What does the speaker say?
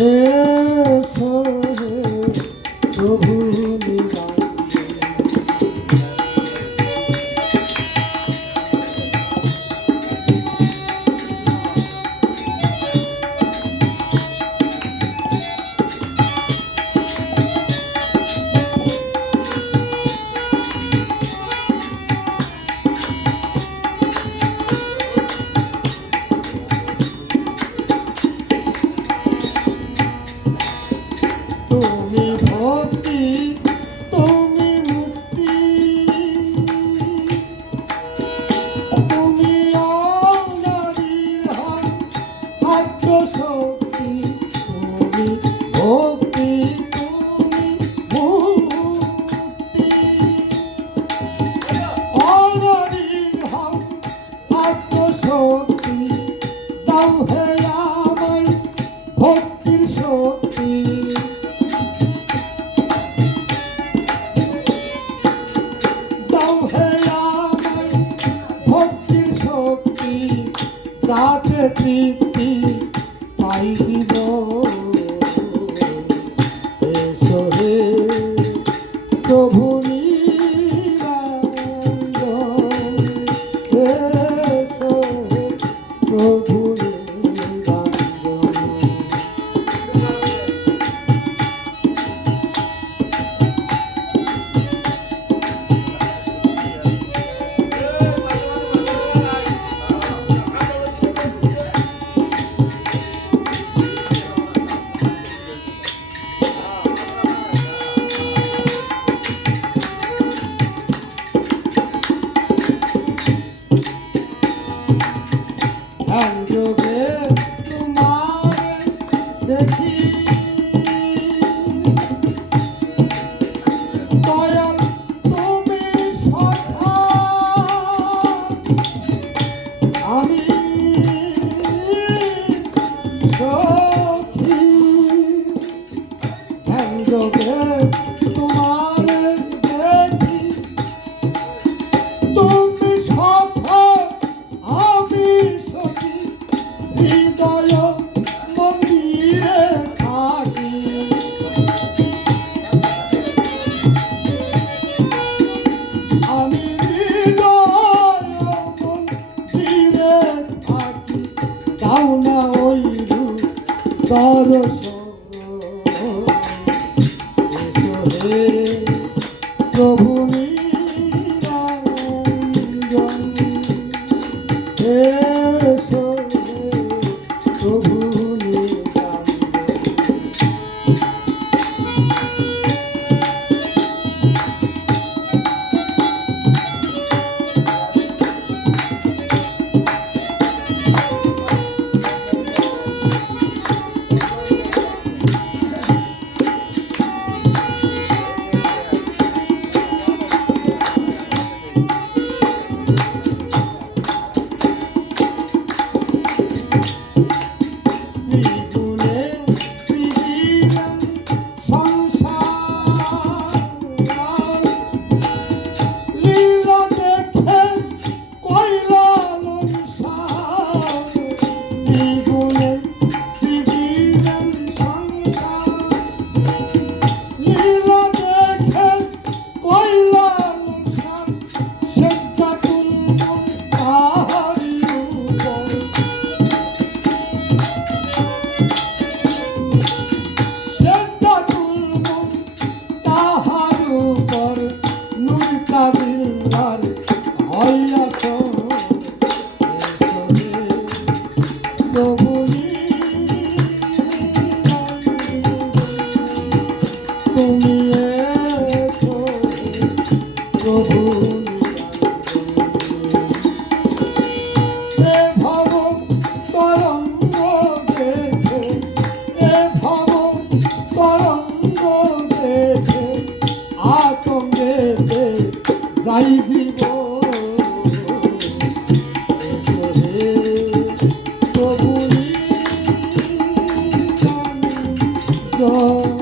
Ừ. তুমি ভক্তি তুমি মুক্তি। তুমি খাদ্য শক্তি তুমি ভক্তি, তুমি মুক্তি। অনারি হাম খাদ্য শক্তি দাম হে আমায় ভক্তির শক্তি। রাধে স্মৃতি পাই দিব এসো হে প্রভু বন্ধু দর্শন নাই ফিরব Oh